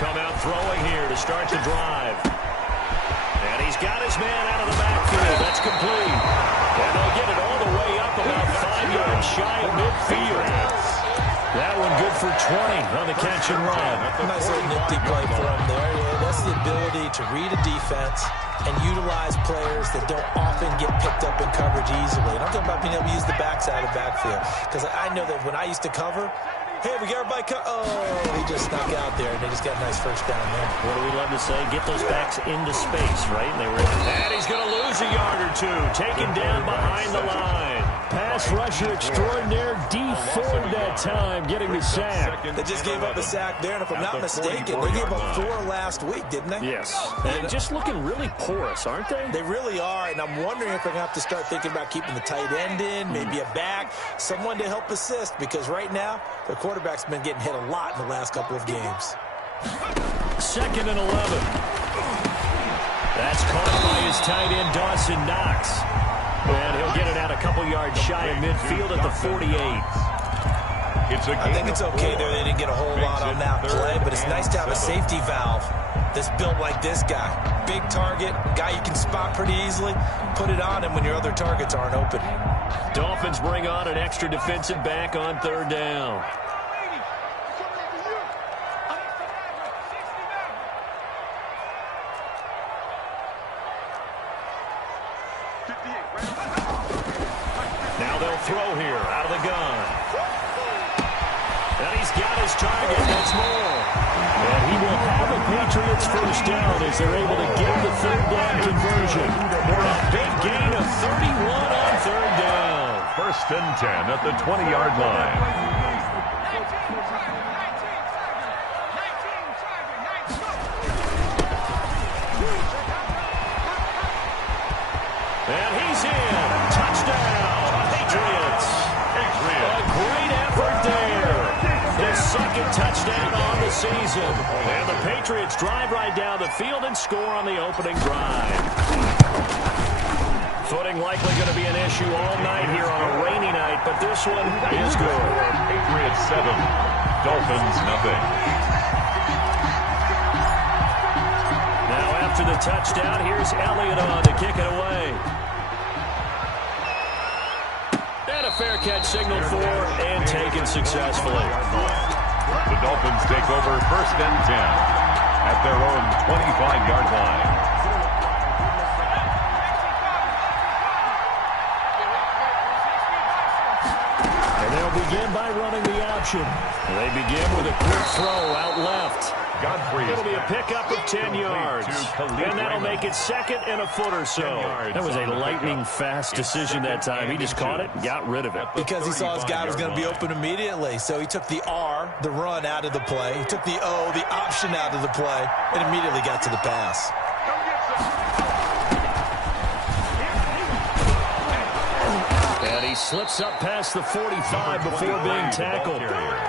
come out throwing here to start the drive. And he's got his man out of the backfield. That's complete. And they'll get it all the way up about 5 yards shy of midfield. That one good for 20 on the catch and run. Nice little nifty play for him there. Yeah, that's the ability to read a defense and utilize players that don't often get picked up in coverage easily. And I'm talking about being able to use the backside of the backfield. Because I know that when I used to cover, hey, we got everybody he just snuck out there, and they just got a nice first down there. What do we love to say? Get those backs into space, right? And he's going to lose a yard or two. Taken down behind the line. Pass rusher extraordinaire, D Ford that time, getting the sack. They just gave up a sack there, and if I'm not mistaken, they gave up 4 last week, didn't they? Yes. And just looking really porous, aren't they? They really are, and I'm wondering if they're going to have to start thinking about keeping the tight end in, maybe a back, someone to help assist, because right now, the quarterback's been getting hit a lot in the last couple of games. 2nd and 11. That's caught by his tight end, Dawson Knox. And he'll get it out a couple yards shy of midfield at the 48. I think it's okay there. They didn't get a whole lot on that play, but it's nice to have a safety valve that's built like this guy. Big target, guy you can spot pretty easily. Put it on him when your other targets aren't open. Dolphins bring on an extra defensive back on 3rd down. Now they'll throw here out of the gun. And he's got his target. That's more. And he will have a Patriots first down as they're able to get the 3rd down conversion. For a big gain of 31 on 3rd down. 1st and 10 at the 20-yard line. And he's in. Touchdown, Patriots. A great effort there. Their 2nd touchdown on the season. And the Patriots drive right down the field and score on the opening drive. Footing likely going to be an issue all night here on a rainy night, but this one is good. Patriots 7, Dolphins nothing. Now after the touchdown, here's Elliott on to kick it away. And a fair catch signaled for and taken successfully. The Dolphins take over 1st and 10 at their own 25-yard line. And they'll begin by running the option. They begin with a quick throw out left. It'll be a pickup of 10 yards. And that'll make it 2nd and a foot or so. That was a lightning-fast decision that time. He just caught it and got rid of it. Because he saw his guy was going to be open immediately. So he took the R, the run, out of the play. He took the O, the option, out of the play, and immediately got to the pass. And he slips up past the 45 before being tackled.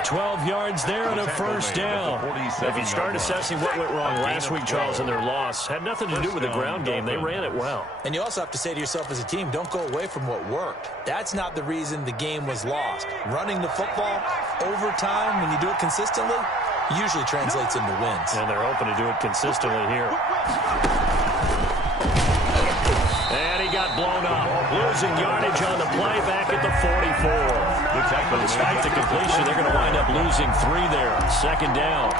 12 yards there and a first down. If you start assessing what went wrong last week, Charles, in their loss, had nothing to do with the ground game. They ran it well. And you also have to say to yourself as a team, don't go away from what worked. That's not the reason the game was lost. Running the football over time, when you do it consistently, usually translates into wins. And they're hoping to do it consistently here. And he got blown up. Losing yardage on the play back at the 44. Despite the completion, they're going to wind up losing 3 there. 2nd down.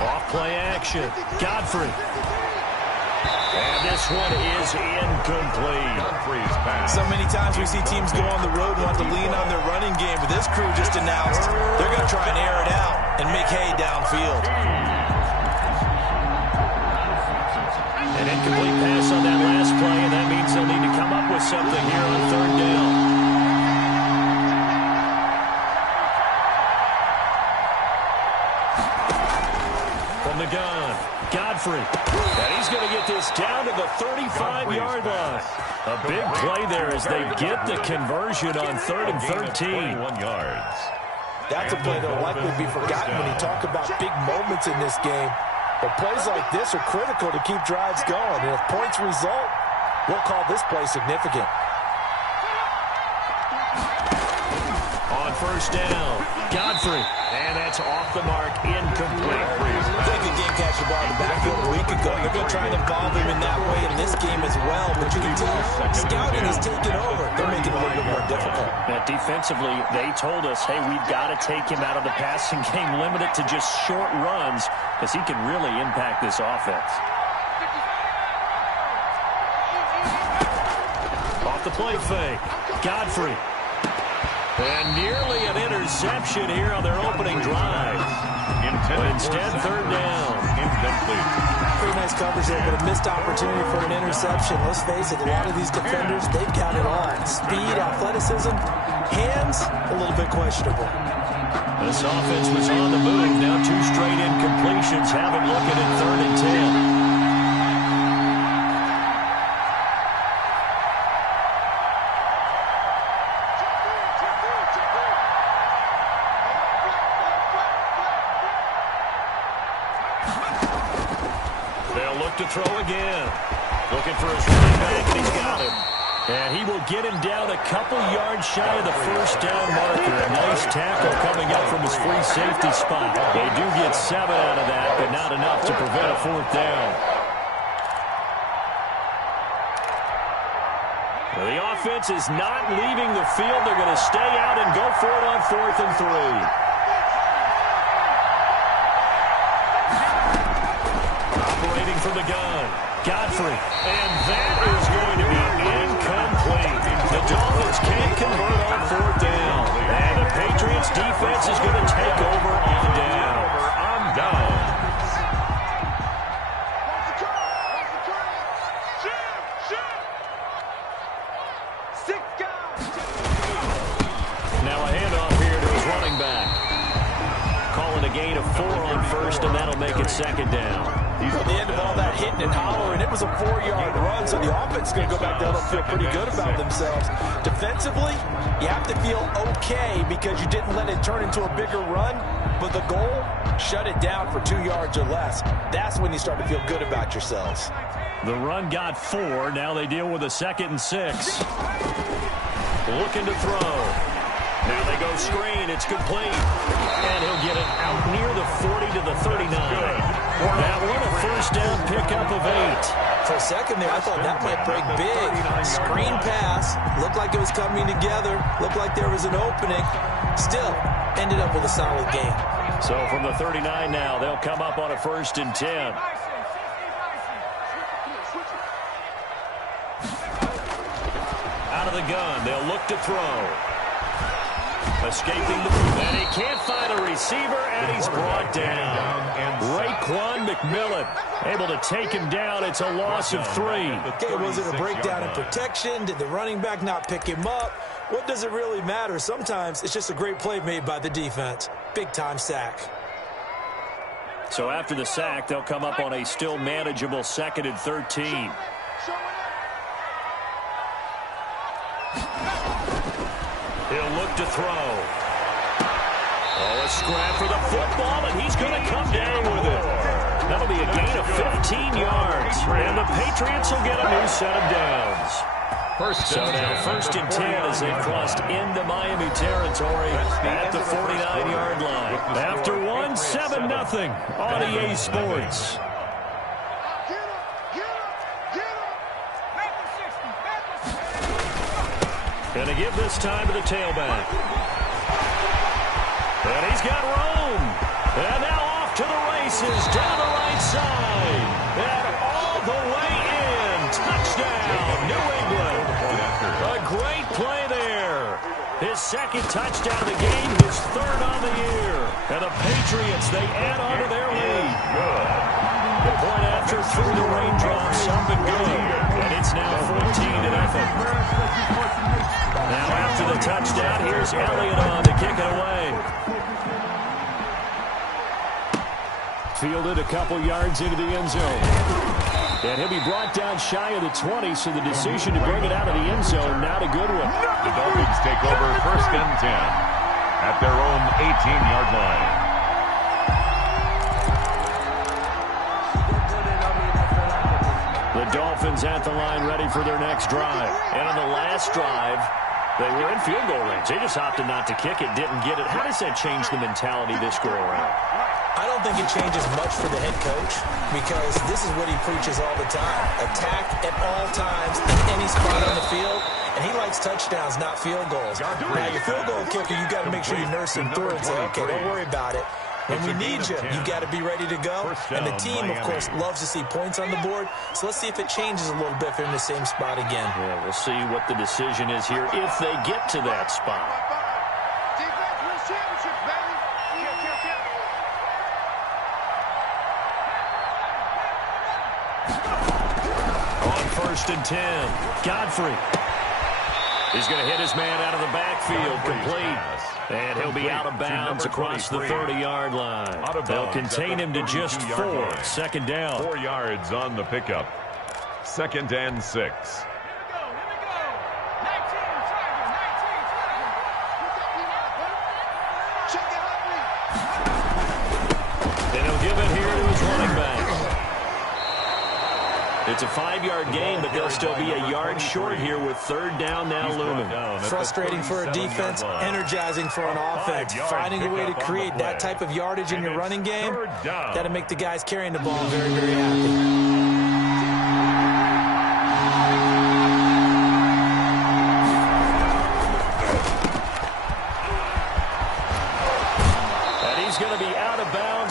Off-play action. Godfrey. And this one is incomplete. So many times we see teams go on the road and want to lean on their running game, but this crew just announced they're going to try and air it out and make hay downfield. An incomplete pass on that last play, and that means they'll need to come up with something here on 3rd down. From From the gun, Godfrey. And he's going to get this down to the 35-yard line. A big play there as they get the conversion on 3rd and 13. 21 yards. That's a play that will likely be forgotten when you talk about big moments in this game. But plays like this are critical to keep drives going. And if points result, we'll call this play significant. On 1st down, Godfrey. And that's off the mark, incomplete. I think the game catch the ball in the backfield a week ago. They're going to try and involve him in that way in this game as well. But you can tell scouting is taking over. They're making it a little bit more difficult. Now, defensively, they told us, hey, we've got to take him out of the passing game, limit it to just short runs, because he can really impact this offense. Off the play fake, Godfrey. And nearly an interception here on their opening drive. But instead, 3rd down. Incomplete. Pretty nice coverage there, but a missed opportunity for an interception. Let's face it, a lot of these defenders, they've got it on. Speed, athleticism, hands, a little bit questionable. This offense was on the move. Now 2 straight incompletions. Have it looking at 3rd and 10. To throw again. Looking for his running back, and he's got him. And he will get him down a couple yards shy of the 1st down marker. A nice tackle coming up from his free safety spot. They do get 7 out of that, but not enough to prevent a 4th down. Well, the offense is not leaving the field. They're going to stay out and go for it on 4th and 3. From the gun, Godfrey, and that is going to be incomplete. The Dolphins can't convert on 4th down, and the Patriots defense is going to take over on down. Now a handoff here to his running back. Calling a gain of 4 on 1st, and that'll make it 2nd down. At the end of all that hitting and hollering, it was a 4-yard run, so the offense is going to go back down and feel pretty good about themselves. Defensively, you have to feel okay because you didn't let it turn into a bigger run, but the goal, shut it down for 2 yards or less. That's when you start to feel good about yourselves. The run got 4. Now they deal with a 2nd and 6. Looking to throw. Now they go screen. It's complete. And he'll get it out near the 40 to the 39. That one a 1st down pickup of 8. For a second there, I thought that might break big. Screen pass. Looked like it was coming together. Looked like there was an opening. Still, ended up with a solid game. So from the 39 now, they'll come up on a 1st and 10. Out of the gun, they'll look to throw. Escaping the move, and he can't find a receiver, and he's brought down. Raekwon McMillan able to take him down. It's a loss of 3. Okay, was it a breakdown in protection? Did the running back not pick him up? What does it really matter? Sometimes it's just a great play made by the defense. Big-time sack. So after the sack, they'll come up on a still manageable 2nd and 13. He'll look to throw. Oh, a scrap for the football, and he's going to come down with it. That'll be a gain of 15 yards, and the Patriots will get a new set of downs. So now 1st and 10 as they've crossed into Miami territory at the 49-yard line. After one, 7-0 on EA Sports. Going to give this time to the tailback. And he's got room. And now off to the races down the right side. And all the way in. Touchdown, New England. A great play there. His 2nd touchdown of the game, his 3rd on the year. And the Patriots, they add on to their lead. The point after through the raindrops, up and good. And it's now 14-0. Now after the touchdown, here's Elliott on to kick it away. Fielded a couple yards into the end zone. And he'll be brought down shy of the 20, so the decision to bring it out of the end zone, not a good one. The Dolphins take over 1st and 10 at their own 18-yard line. The Dolphins at the line ready for their next drive. And on the last drive, they were in field goal range. They just opted not to kick it, didn't get it. How does that change the mentality this go around? I don't think it changes much for the head coach because this is what he preaches all the time. Attack at all times in any spot on the field, and he likes touchdowns, not field goals. Now, your field goal kicker, you got to make sure you nurse him through and say, okay, don't worry about it. When we need you, you got to be ready to go. And the team, of course, loves to see points on the board. So let's see if it changes a little bit if they're in the same spot again. Yeah, we'll see what the decision is here if they get to that spot. On 1st and 10, Godfrey. He's going to hit his man out of the backfield, complete. And he'll be out of bounds across the 30-yard line. They'll contain him to just 4. 2nd down. 4 yards on the pickup. 2nd and 6. And he'll give it here to his running back. It's a 5-yard gain, but they'll still be a yard short here with 3rd down now looming. Frustrating for a defense, energizing for an offense. Finding a way to create that type of yardage in your running game, got to make the guys carrying the ball very, very happy.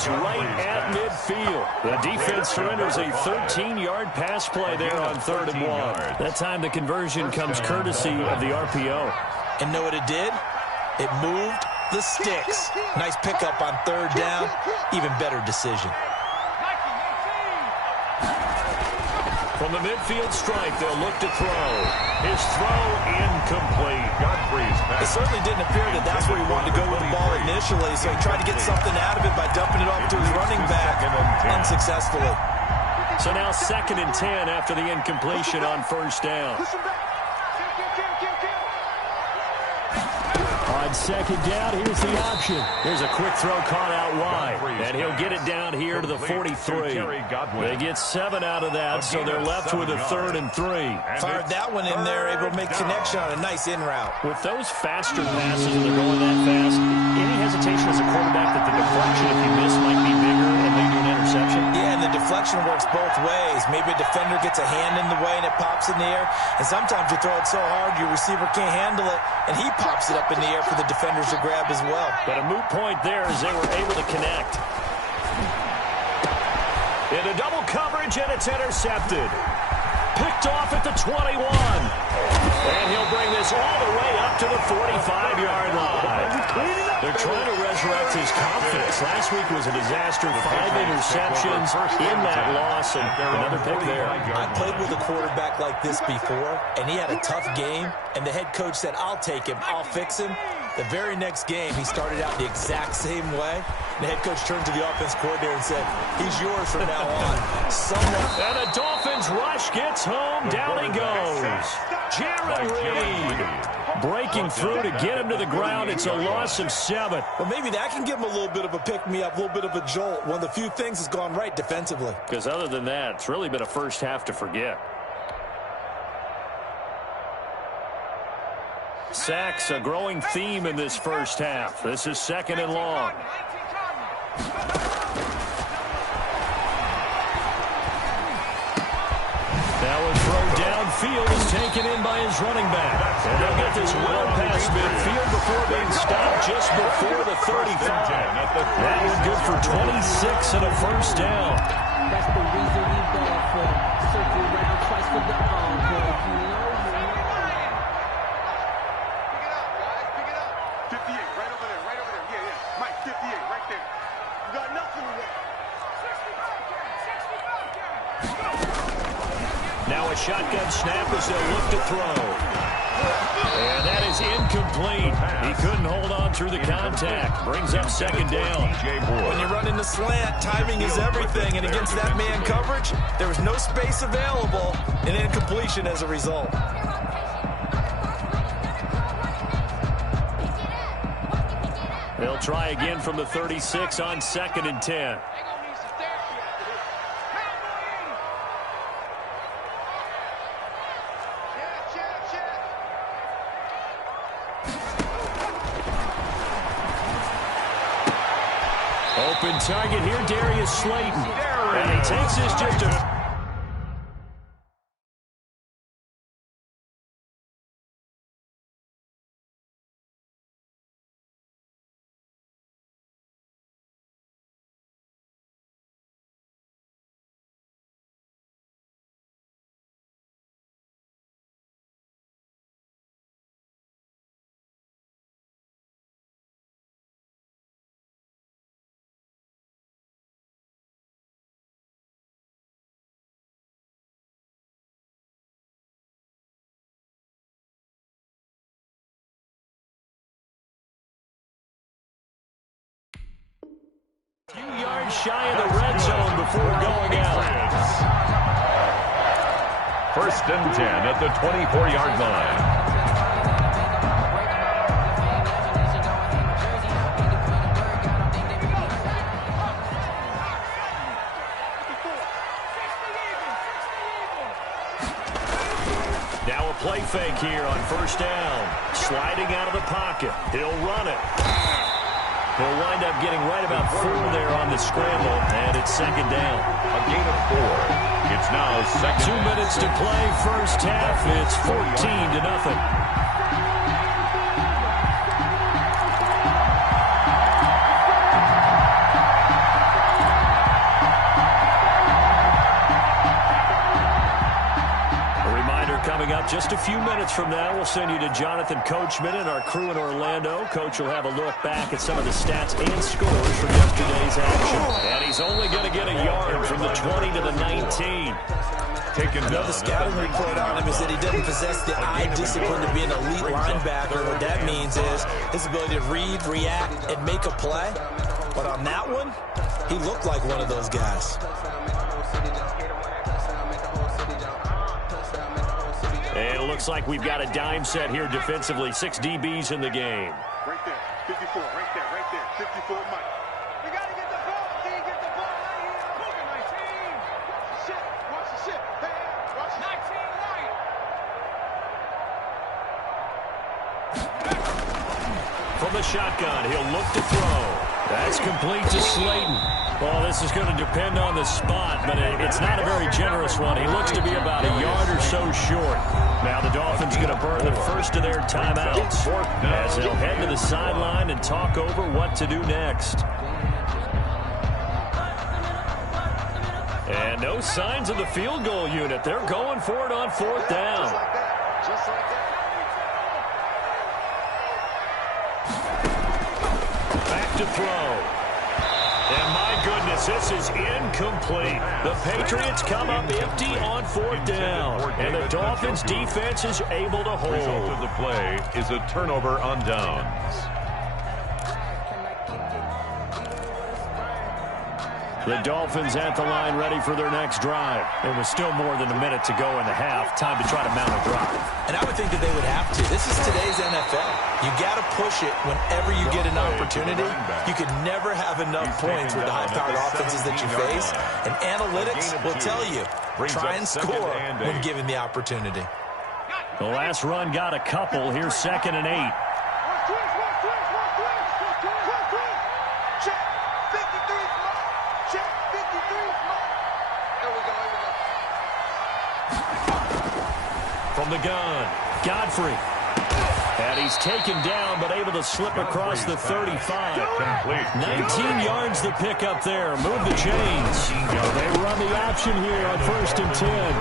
Right at midfield. The defense surrenders a 13-yard pass play there on 3rd and 1. That time the conversion comes courtesy of the RPO. And know what it did? It moved the sticks. Nice pickup on 3rd down. Even better decision. From the midfield stripe, they'll look to throw. His throw incomplete. Godfrey's pass. It certainly didn't appear that that's where he wanted to go with the ball initially, so he tried to get something out of it by dumping it off to his running back unsuccessfully. So now 2nd and 10 after the incompletion on 1st down. On 2nd down, here's the option. Here's a quick throw caught out wide. And he'll get it down here to the 43. They get 7 out of that, so they're left with a 3rd and 3. Fired that one in there, able to make connection on a nice in route. With those faster passes and they're going that fast, any hesitation as a quarterback that the deflection, if you miss, might be bigger and lead to an interception? Yeah, and the deflection works both ways. Maybe a defender gets a hand in the way and it pops in the air. And sometimes you throw it so hard your receiver can't handle it, and he pops it up in the air for the defenders to grab as well. But a moot point there as they were able to connect. Into double coverage, and it's intercepted. Picked off at the 21. And he'll bring this all the way up to the 45-yard line. They're trying to resurrect his confidence. Last week was a disaster. 5 interceptions in that loss, and another pick there. I played with a quarterback like this before, and he had a tough game, and the head coach said, I'll take him, I'll fix him. The very next game, he started out the exact same way. The head coach turned to the offense coordinator and said, he's yours from now on. And the Dolphins rush gets home. Down he goes. Jared Reed breaking through to get him to the ground. It's a loss of 7. Well, maybe that can give him a little bit of a pick-me-up, a little bit of a jolt. One of the few things that's gone right defensively. Because other than that, it's really been a first half to forget. Sacks, a growing theme in this first half. This is 2nd and long. Now a throw downfield is taken in by his running back. And they'll get this well past midfield before being stopped just before the 35. That one good for 26 and a 1st down. That's the reason we ball for. Circle around twice for the encore. Now a shotgun snap as they'll look to throw. And that is incomplete. He couldn't hold on through the contact. Brings up second down. When you run in the slant, timing is everything. And against that man coverage, there was no space available. An incompletion as a result. They'll try again from the 36 on 2nd and 10. Open target here, Darius Slayton. And he takes this just a... few yards shy of the red zone before going out. 1st and 10 at the 24-yard line. Now a play fake here on 1st down. Sliding out of the pocket. He'll run it. He'll wind up getting right about 4 there on the scramble, and it's 2nd down. A gain of 4. It's now 2nd. 2 minutes to play, first half. It's 14-0. Coming up just a few minutes from now, we'll send you to Jonathan Coachman and our crew in Orlando. Coach will have a look back at some of the stats and scores from yesterday's action. And he's only going to get a yard from the 20 to the 19. The scouting report on him is that he doesn't possess the eye discipline to be an elite linebacker. What that means is his ability to read, react, and make a play. But on that one, he looked like one of those guys. And it looks like we've got a dime set here defensively. 6 DBs in the game. Right there, 54, right there, 54 Mike. We got to get the ball, D, get the ball right here. Look at my team. Watch the shit. Hey, watch 19 right. From the shotgun, he'll look to throw. That's complete to Slayton. Well, this is going to depend on the spot, but it's not a very generous one. He looks to be about a yard or so short. Now the Dolphins going to burn the first of their timeouts as they'll head to the sideline and talk over what to do next. And no signs of the field goal unit. They're going for it on 4th down. Just like that. Back to throw. And my goodness, this is incomplete. The Patriots come up empty on 4th down. And the Dolphins defense is able to hold. The result of the play is a turnover on downs. The Dolphins at the line ready for their next drive. There was still more than a minute to go in the half. Time to try to mount a drive. And I would think that they would have to. This is today's NFL. You got to push it whenever you get an opportunity. You could never have enough points with the high-powered offenses that you face. And analytics will tell you, try and score when given the opportunity. The last run got a couple. Here's 2nd and 8. From the gun, Godfrey. And he's taken down, but able to slip across the 35. 19 yards to pick up there. Move the chains. They run the option here on 1st and 10.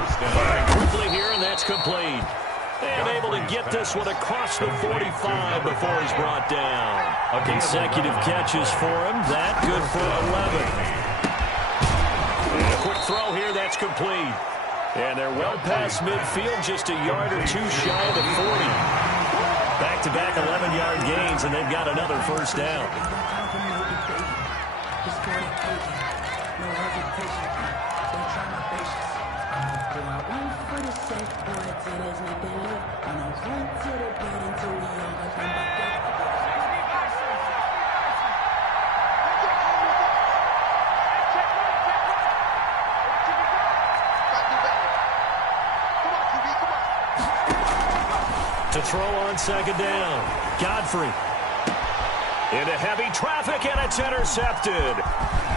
Quickly here, and that's complete. And able to get this one across the 45 before he's brought down. Consecutive catches for him. That good for 11. And a quick throw here, that's complete. And they're well past midfield, just a yard or two shy of the 40. Back-to-back 11-yard gains, and they've got another first down. To throw on second down. Godfrey. Into heavy traffic, and it's intercepted.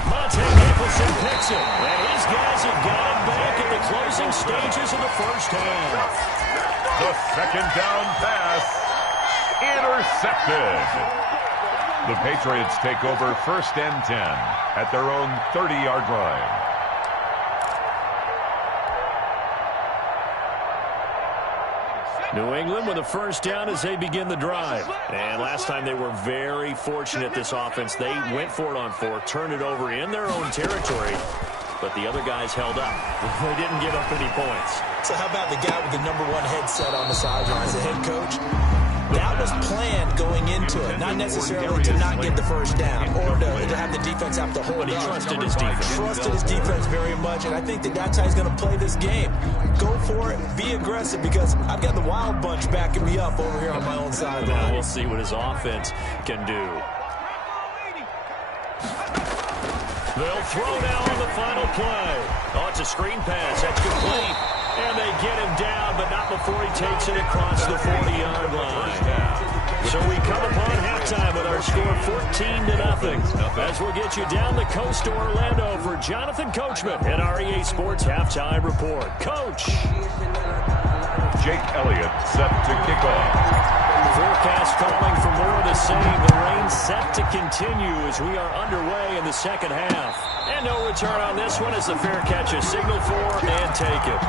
Monte Nicholson picks it. And his guys have got it back in the closing stages of the first half. The second down pass. Intercepted. The Patriots take over first and 10 at their own 30-yard line. New England with a first down as they begin the drive. And last time they were very fortunate, this offense. They went for it on fourth, turned it over in their own territory, but the other guys held up. They didn't give up any points. So how about the guy with the number one headset on the sidelines, the head coach? That was planned going into it, not necessarily to not get the first down or to have the defense have to hold it. But he trusted his defense. Trusted his defense very much, and I think that's how he's going to play this game. Go for it, be aggressive, because I've got the wild bunch backing me up over here on my own sideline. Now we'll see what his offense can do. They'll throw now on the final play. Oh, it's a screen pass. That's complete. And they get him down, but not before he takes it across the 40-yard line. So we come upon halftime with our score 14-0. As we'll get you down the coast to Orlando for Jonathan Coachman and our EA Sports Halftime Report. Coach. Jake Elliott set to kick off. Forecast calling for more of the same. The rain set to continue as we are underway in the second half. And no return on this one as the fair catch is signaled for and taken.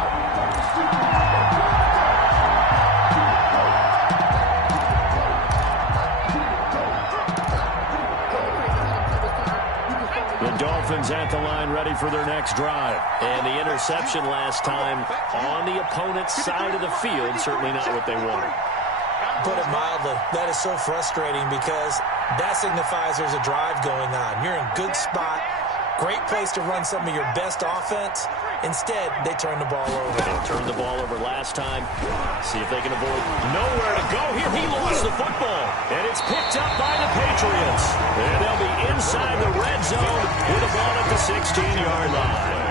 The Dolphins at the line ready for their next drive. And the interception last time on the opponent's side of the field, certainly not what they wanted. Put it mildly, that is so frustrating because that signifies there's a drive going on. You're in good spot, great place to run some of your best offense. Instead, they turn the ball over. They turned the ball over last time. See if they can avoid nowhere to go here. He lost the football, and it's picked up by the Patriots. And they'll be inside the red zone with the ball at the 16-yard line.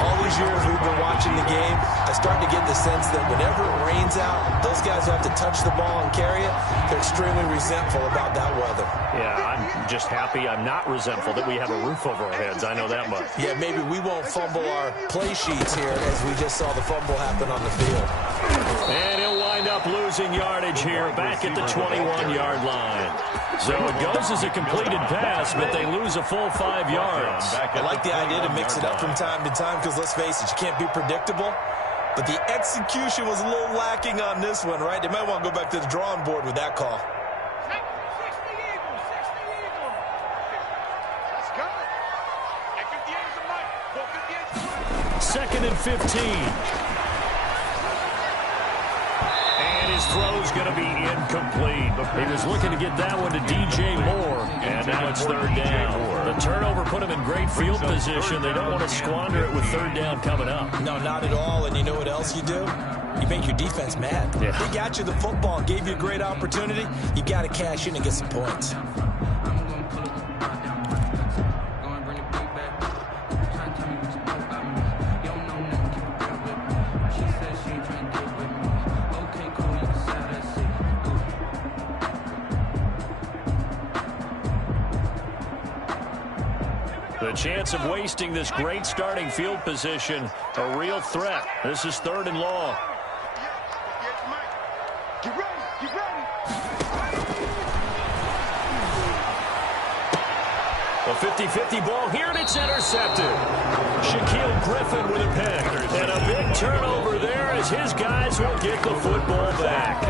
All these years we've been watching the game, I start to get the sense that whenever it rains out, those guys who have to touch the ball and carry it, they're extremely resentful about that weather. Yeah, I'm just happy I'm not resentful that we have a roof over our heads. I know that much. Yeah, maybe we won't fumble our play sheets here as we just saw the fumble happen on the field. And he'll wind up losing yardage here back at the 21-yard line. So it goes as a completed pass, but they lose a full 5 yards. I like the idea to mix it up from time to time because, let's face it, you can't be predictable. But the execution was a little lacking on this one, right? They might want to go back to the drawing board with that call. Second and 15. His throw's going to be incomplete. He was looking to get that one to DJ Moore, and now it's third down. The turnover put him in great field position. They don't want to squander it with third down coming up. No, not at all. And you know what else you do? You make your defense mad. Yeah. They got you the football, gave you a great opportunity. You got to cash in and get some points. The chance of wasting this great starting field position, a real threat. This is third and long. Get ready, get ready. A 50-50 ball here, and it's intercepted. Shaquille Griffin with a pick. And a big turnover there as his guys will get the football back.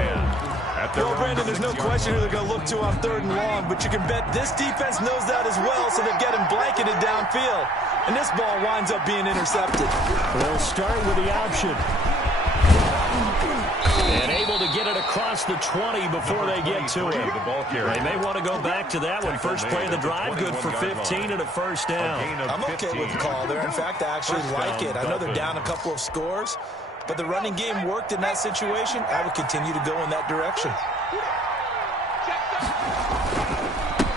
Well, Brandon, there's no question who they're going to look to on third and long, but you can bet this defense knows that as well, so they've got him blanketed downfield. and this ball winds up being intercepted. They'll start with the option. And able to get it across the 20 before they get to it. They may want to go back to that one. First play of the drive, good for 15 and a first down. I'm okay with the call there. In fact, I actually like it. I know they're down a couple of scores, but the running game worked in that situation. I would continue to go in that direction.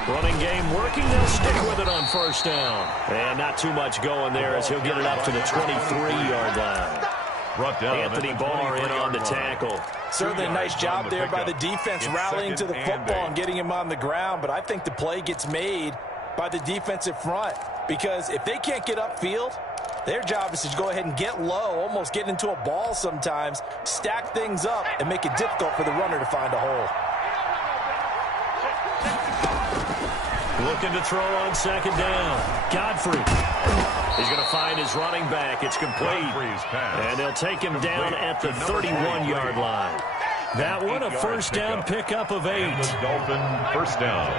Running game working. They'll stick with it on first down. And not too much going there as he'll get it up to the 23-yard line. Anthony Barr in on the tackle. Certainly a nice job there by the defense rallying to the football and getting him on the ground, but I think the play gets made by the defensive front because if they can't get upfield, their job is to go ahead and get low, almost get into a ball sometimes, stack things up, and make it difficult for the runner to find a hole. Looking to throw on second down. Godfrey. He's going to find his running back. It's complete. And they'll take him down at the 31-yard line. That one, a first down pickup of 8. Dolphin first down.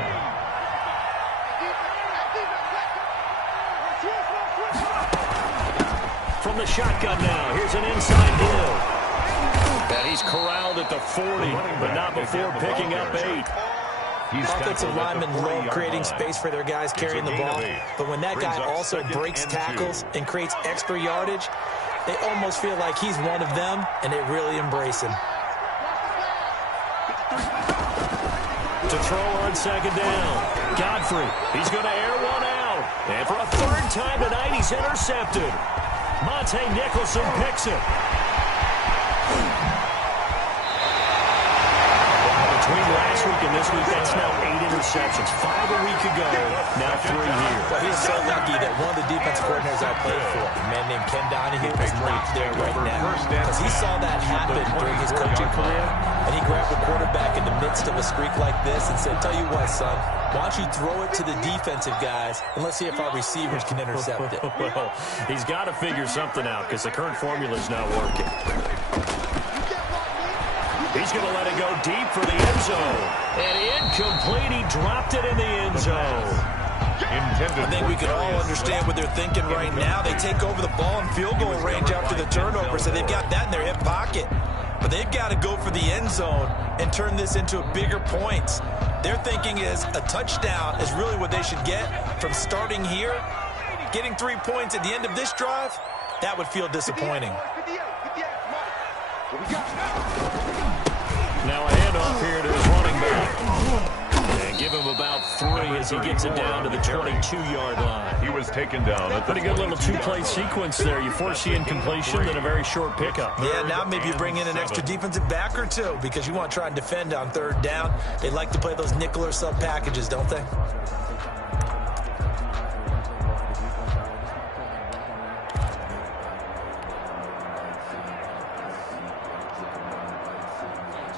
From the shotgun now. Here's an inside deal. And he's corralled at the 40, but not before picking up 8. Offensive linemen love creating space for their guys carrying the ball, but when that guy also breaks tackles and creates extra yardage, they almost feel like he's one of them, and they really embrace him. To throw on second down. Godfrey, he's going to air one out. And for a third time tonight, he's intercepted. Monte Nicholson picks it. Between last week and this week, that's now 8 interceptions. 5 a week ago, now 3 here. Well, he's so lucky that one of the defensive coordinators I played for, a man named Ken Donahue, is not there right now. Because he saw that happen during his coaching career, and he grabbed the quarterback in the midst of a streak like this and said, tell you what, son, why don't you throw it to the defensive guys, and let's see if our receivers can intercept it. Well, he's got to figure something out because the current formula is not working. He's going to let it go deep for the end zone. And incomplete. He dropped it in the end zone. I think we can all understand what they're thinking right now. They take over the ball in field goal range after the turnover, so they've got that in their hip pocket. But they've got to go for the end zone and turn this into bigger points. Their thinking is a touchdown is really what they should get from starting here. Getting 3 points at the end of this drive, that would feel disappointing. Now a handoff here to his running back. And give him about 3 as he gets it down to the 22-yard line. He was taken down at the pretty good little 2-play sequence there. You force the incompletion, then a very short pickup. Yeah, now maybe you bring in an extra defensive back or two because you want to try and defend on third down. They like to play those nickel or sub packages, don't they?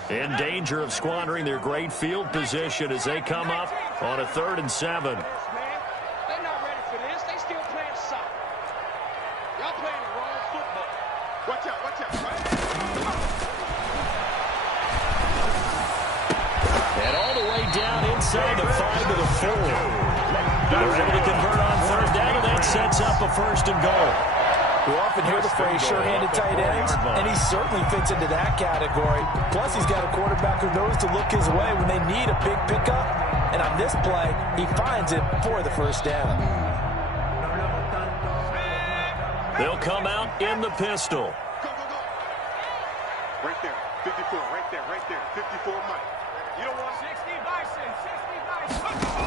In danger of squandering their great field position as they come up on a 3rd and 7. They're not ready for this. They still playing soccer. Y'all playing the wrong football. Watch out, watch out. And all the way down inside the 5 to the 4. They're able to convert on third down, and that sets up a 1st and goal. We often hear the phrase sure-handed tight ends, and he certainly fits into that category. Plus, he's got a quarterback who knows to look his way when they need a big pickup. And on this play, he finds it for the first down. They'll come out in the pistol. Go, go, go. Right there, 54, right there, 54 Mike. You don't want 60 Bison, 60 Bison.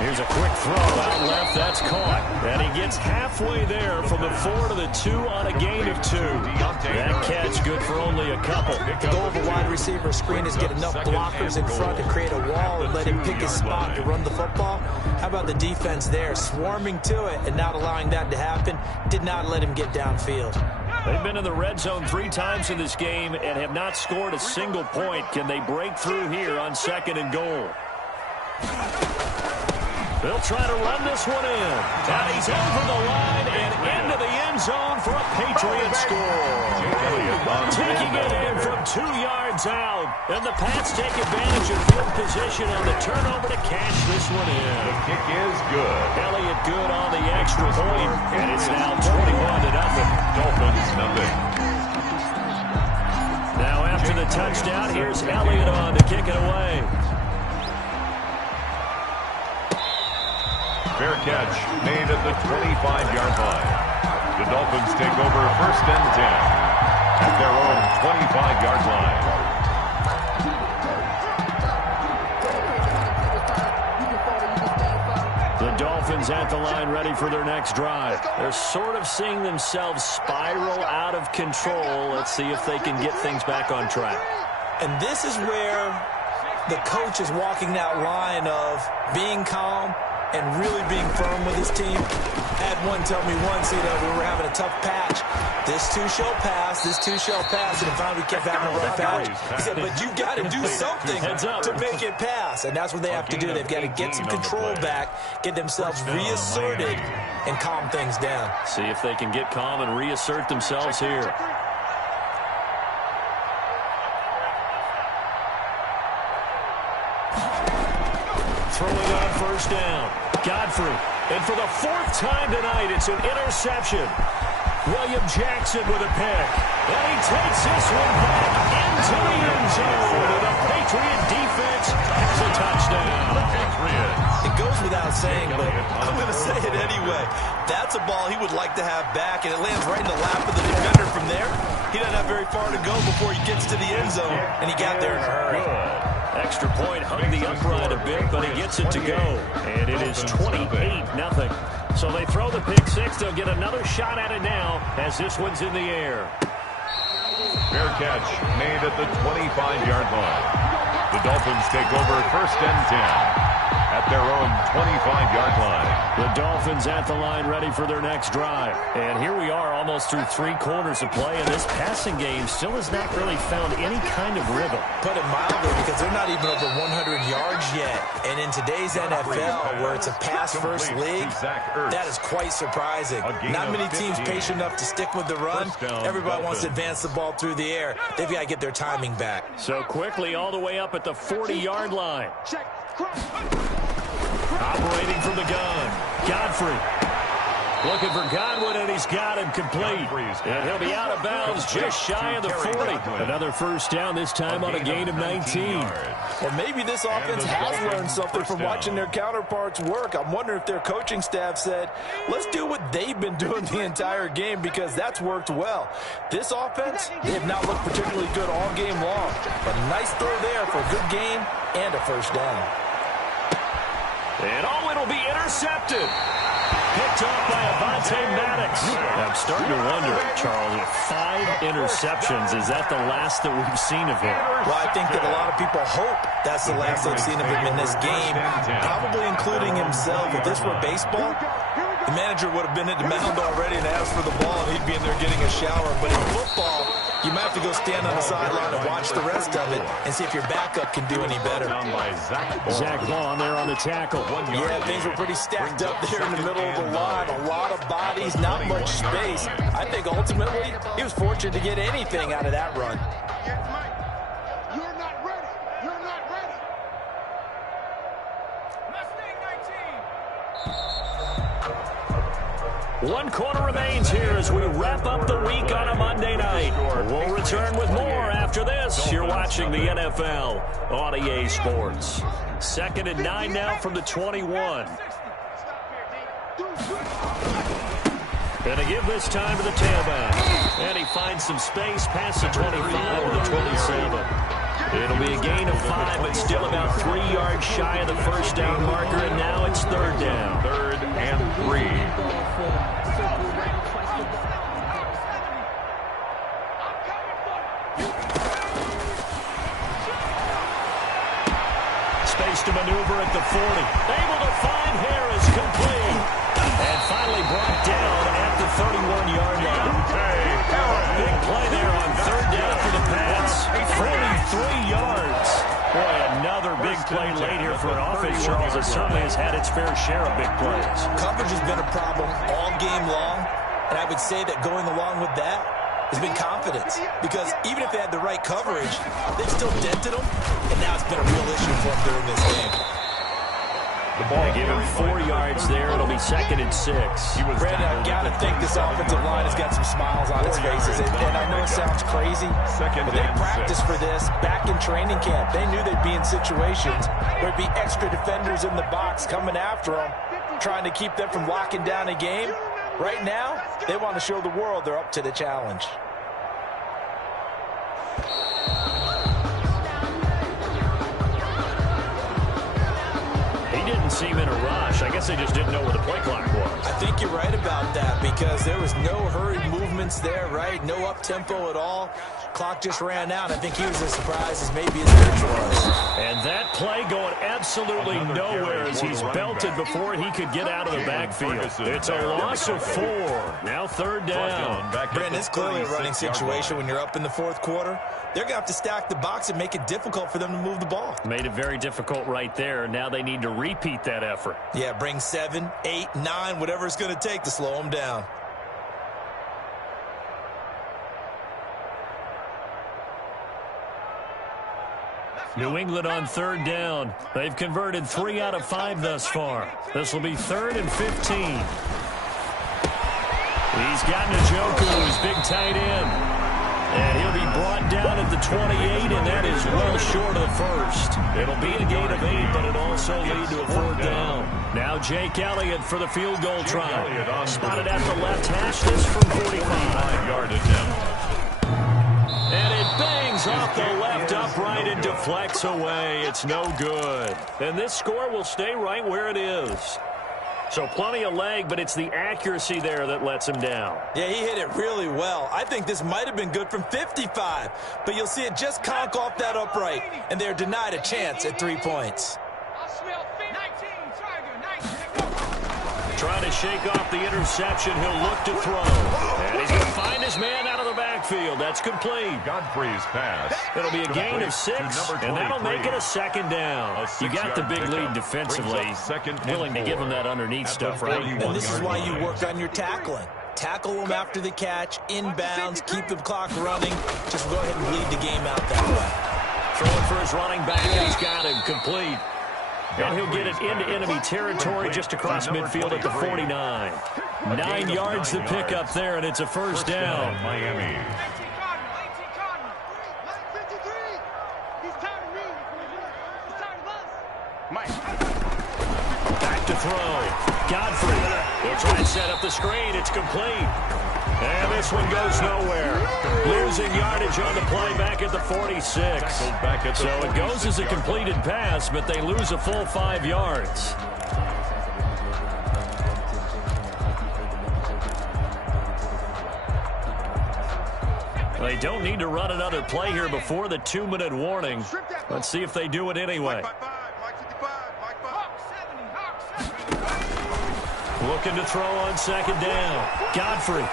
Here's a quick throw out left. That's caught. And he gets halfway there from the 4 to the 2 on a gain of 2. That catch good for only a couple. The goal of a wide receiver screen is get enough blockers in front to create a wall and let him pick his spot to run the football. How about the defense there, swarming to it and not allowing that to happen? Did not let him get downfield. They've been in the red zone 3 times in this game and have not scored a single point. Can they break through here on 2nd and goal? They'll try to run this one in. And he's over the line and into the end zone for a Patriots score. Taking it in from 2 yards out. And the Pats take advantage of field position on the turnover to cash this one in. The kick is good. Elliott good on the extra point, and it's now 21-0. Dolphins nothing. Now after the touchdown, here's Elliott on to kick it away. Fair catch made at the 25-yard line. The Dolphins take over 1st and 10 at their own 25-yard line. The Dolphins at the line ready for their next drive. They're sort of seeing themselves spiral out of control. Let's see if they can get things back on track. And this is where the coach is walking that line of being calm and really being firm with his team. Had one tell me once, we were having a tough patch. This too shall pass, this too shall pass. And finally we kept having a rough patch. He said, but you've got to do something to make it pass. And that's what they have to do. They've got to get some control back, get themselves reasserted, and calm things down. See if they can get calm and reassert themselves here. Throwing on 1st down. Godfrey. And for the 4th time tonight, it's an interception. William Jackson with a pick. And he takes this one back into the end zone. And the Patriot defense has a touchdown. It goes without saying, but I'm going to say it anyway. That's a ball he would like to have back, and it lands right in the lap of the defender from there. He doesn't have very far to go before he gets to the end zone, and he got there in a hurry. Extra point hung the upright a bit, but he gets it to go. And it is 28-0. So they throw the pick six. They'll get another shot at it now as this one's in the air. Fair catch made at the 25-yard line. The Dolphins take over 1st and 10 at their own 25-yard line. The Dolphins at the line ready for their next drive. And here we are almost through 3 quarters of play, and this passing game still has not really found any kind of rhythm. Put it mildly, because they're not even over 100 yards yet. And in today's NFL, where it's a pass-first league, that is quite surprising. Not many teams patient enough to stick with the run. Everybody wants to advance the ball through the air. They've got to get their timing back. So quickly all the way up at the 40-yard line. Operating from the gun, Godfrey. Looking for Godwin, and he's got him complete. And he'll be out of bounds just shy of the 40. Another 1st down, this time on a gain of 19. Well, maybe this offense has learned something from watching their counterparts work. I'm wondering if their coaching staff said, let's do what they've been doing the entire game, because that's worked well. This offense, they have not looked particularly good all game long. But a nice throw there for a good gain and a 1st down. And it'll be intercepted. Picked off by Avonte Maddox. I'm starting to wonder, Charles, if 5 interceptions, is that the last that we've seen of him? Well, I think that a lot of people hope that's the last they've seen of him in this game, probably including himself. If this were baseball, the manager would have been at the mound already and asked for the ball, and he'd be in there getting a shower. But in football, you might have to go stand on the sideline and watch the rest of it and see if your backup can do any better. Zach Vaughn there on the tackle. Yeah, things were pretty stacked up there in the middle of the line. A lot of bodies, not much space. I think ultimately he was fortunate to get anything out of that run. You're not ready. You're not ready. Mustang 19. 1 quarter remains here as we wrap up the week on a Monday night. We'll return with more after this. You're watching the NFL on EA Sports. 2nd and 9 now from the 21. And to give this time to the tailback. And he finds some space past the 25 to the 27. It'll be a gain of 5, but still about 3 yards shy of the 1st down marker, and now it's 3rd down. 3rd and 3. Space to maneuver at the 40. Able to find Harris, complete. And finally brought down at the 31-yard line. Big play there on 3rd down for the Pats. 43 yards. Boy, another big play late here for an offense, Charles. It certainly has had its fair share of big plays. Coverage has been a problem all game long, and I would say that going along with that has been confidence, because even if they had the right coverage, they've still dented them, and now it's been a real issue for them during this game. They give him 4 yards there. It'll be 2nd and 6. Brandon, I got to think this offensive line has got some smiles on its faces. And I know it sounds crazy, but they practiced for this back in training camp. They knew they'd be in situations where there'd be extra defenders in the box coming after them, trying to keep them from locking down a game. Right now, they want to show the world they're up to the challenge. He didn't seem in a rush. I guess they just didn't know where the play clock was. I think you're right about that because there was no hurried movements there, right? No up-tempo at all. Clock just ran out. I think he was as surprised as maybe his coach was. And that play going absolutely nowhere as he's belted before he could get out of the backfield. It's a loss of 4. Now 3rd down. Brandon, it's clearly a running situation when you're up in the 4th quarter. They're going to have to stack the box and make it difficult for them to move the ball. Made it very difficult right there. Now they need to repeat that effort. Yeah, bring 7, 8, 9, whatever it's going to take to slow them down. New England on 3rd down. They've converted 3 out of 5 thus far. This will be 3rd and 15. He's got Njoku, his big tight end. And he'll be brought down at the 28, and that is well short of the first. It'll be a gain of 8, but it'll also lead to a 4th down. Now Jake Elliott for the field goal try. Spotted at the left hash. This from 45-yard attempt. And it bangs off the left upright and deflects away. It's no good. And this score will stay right where it is. So plenty of leg, but it's the accuracy there that lets him down. Yeah, he hit it really well. I think this might have been good from 55, but you'll see it just conk off that upright, and they're denied a chance at 3 points. Trying to shake off the interception. He'll look to throw. And he's going to find his man out of the backfield. That's complete. Godfrey's pass. It'll be a gain of 6, and that'll make it a 2nd down. You got the big lead defensively. Willing to give him that underneath stuff, right? And this is why you work on your tackling. Tackle them after the catch, inbounds, keep the clock running. Just go ahead and bleed the game out that way. Throwing for his running back, and he's got him complete. And he'll get it into enemy territory just across midfield at the 49. 9 yards to pick up there, and it's a 1st down. Miami. Back to throw. Godfrey. He'll try to set up the screen. It's complete. And this one goes nowhere. Losing yardage on the play back at the 46. So it goes as a completed pass, but they lose a full 5 yards. They don't need to run another play here before the 2-minute warning. Let's see if they do it anyway. Looking to throw on 2nd down. Godfrey.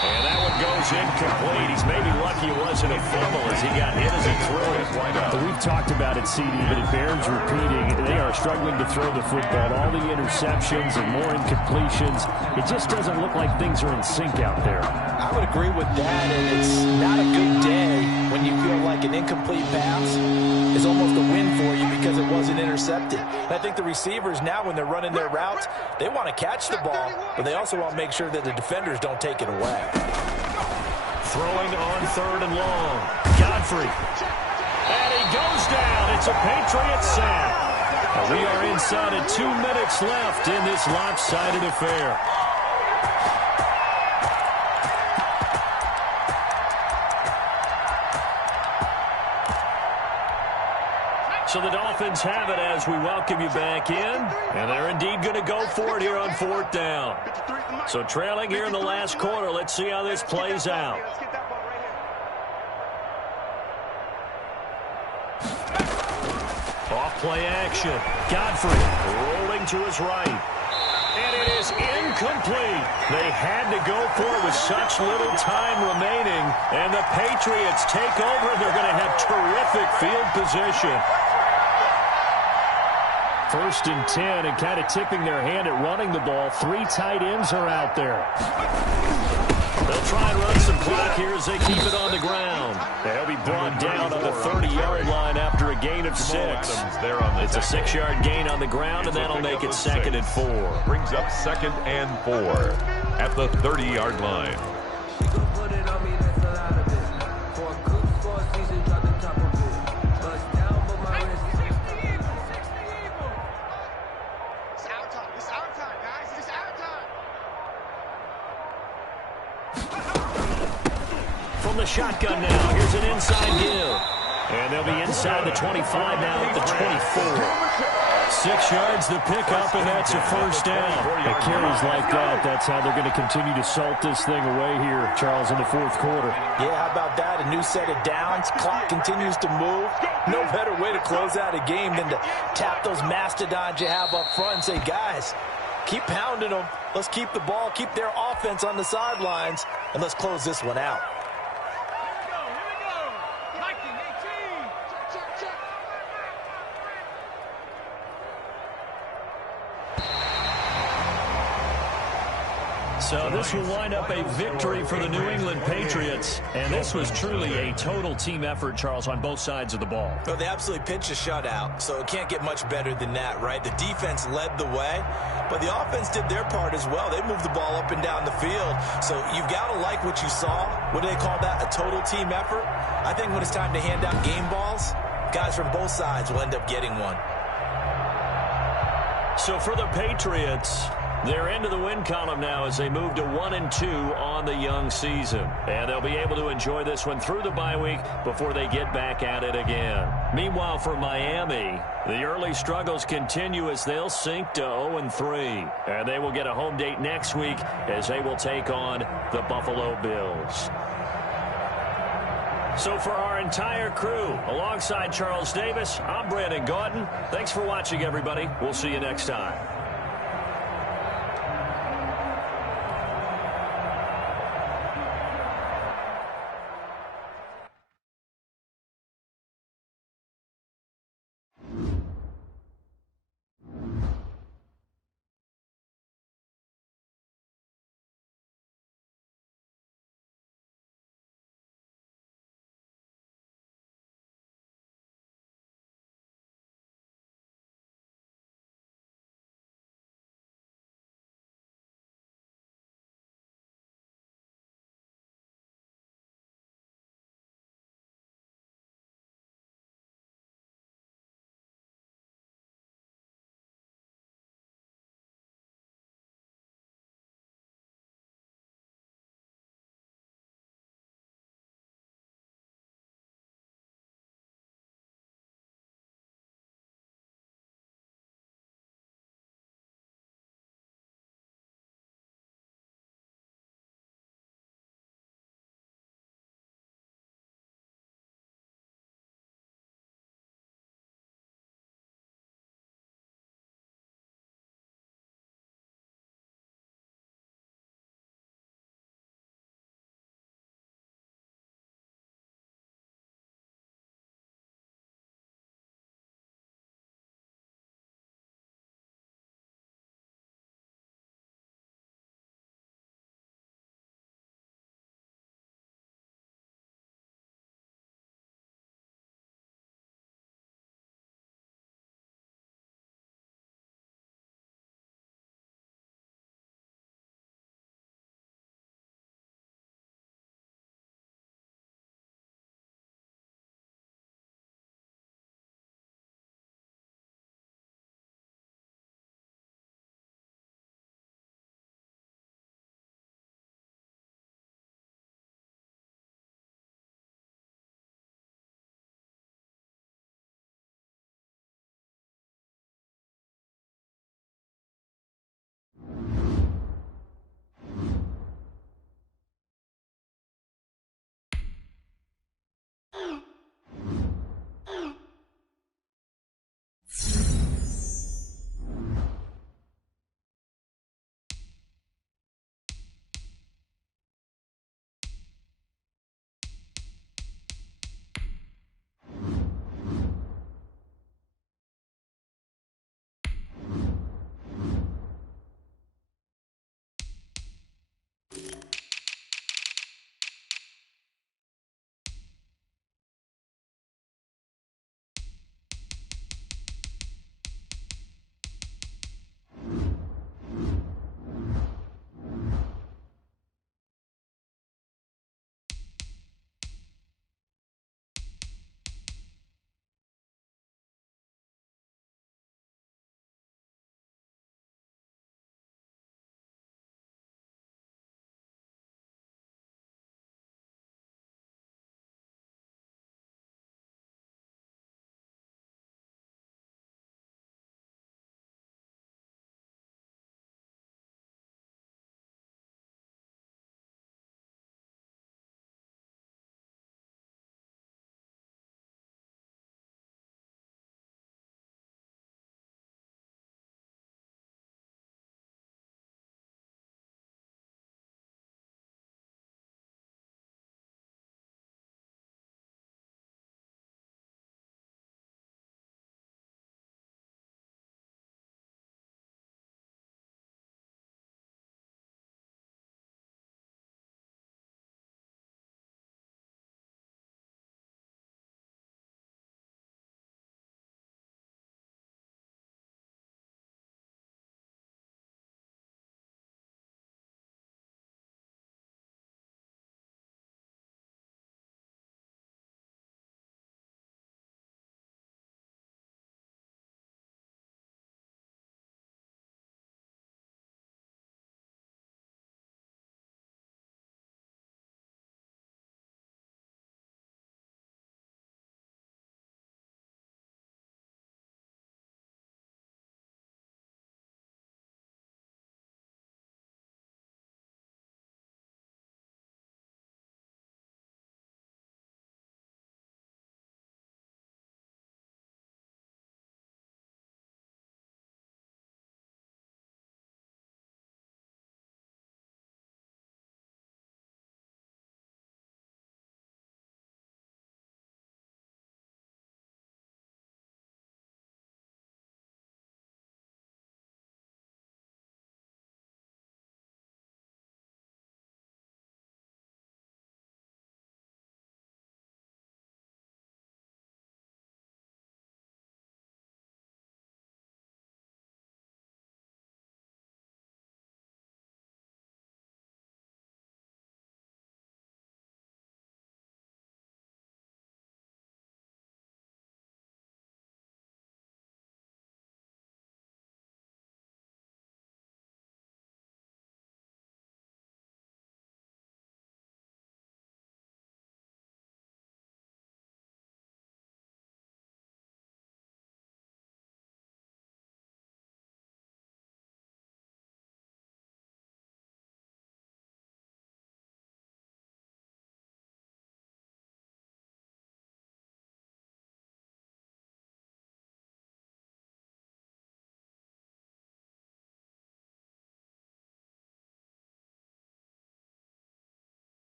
And that one goes incomplete. He's maybe lucky it wasn't a fumble as he got hit as he threw it. We've talked about it, CD, but it bears repeating. They are struggling to throw the football. All the interceptions and more incompletions. It just doesn't look like things are in sync out there. I would agree with that, and it's not a good day when you feel like an incomplete pass is almost a win for you because it wasn't intercepted. And I think the receivers now, when they're running their routes, they want to catch the ball, but they also want to make sure that the defenders don't take it away. Throwing on 3rd and long. Godfrey. And he goes down. It's a Patriots sack. We are inside of 2 minutes left in this lopsided affair. So the Dolphins have it as we welcome you back in. And they're indeed going to go for it here on 4th down. So trailing here in the last quarter. Let's see how this plays out. Off play action. Godfrey rolling to his right. And it is incomplete. They had to go for it with such little time remaining. And the Patriots take over. They're going to have terrific field position. 1st and 10, and kind of tipping their hand at running the ball. 3 tight ends are out there. They'll try and run some clock here as they keep it on the ground. They'll be brought down on the 30-yard line after a gain of 6. It's a 6-yard gain on the ground, and that'll make it 2nd and 4. Brings up 2nd and 4 at the 30-yard line. From the shotgun now, here's an inside give. And they'll be inside the 25 now at the 24. 6 yards the pickup, and that's a first down. It carries like that. That's how they're going to continue to salt this thing away here, Charles, in the 4th quarter. Yeah, how about that? A new set of downs. Clock continues to move. No better way to close out a game than to tap those mastodons you have up front and say, guys, keep pounding them. Let's keep the ball, keep their offense on the sidelines, and let's close this one out. So this will wind up a victory for the New England Patriots. And this was truly a total team effort, Charles, on both sides of the ball. Well, they absolutely pitched a shutout, so it can't get much better than that, right? The defense led the way, but the offense did their part as well. They moved the ball up and down the field. So you've got to like what you saw. What do they call that? A total team effort? I think when it's time to hand out game balls, guys from both sides will end up getting one. So for the Patriots, they're into the win column now as they move to 1-2 on the young season. And they'll be able to enjoy this one through the bye week before they get back at it again. Meanwhile, for Miami, the early struggles continue as they'll sink to 0-3. And they will get a home date next week as they will take on the Buffalo Bills. So for our entire crew, alongside Charles Davis, I'm Brandon Gaudin. Thanks for watching, everybody. We'll see you next time.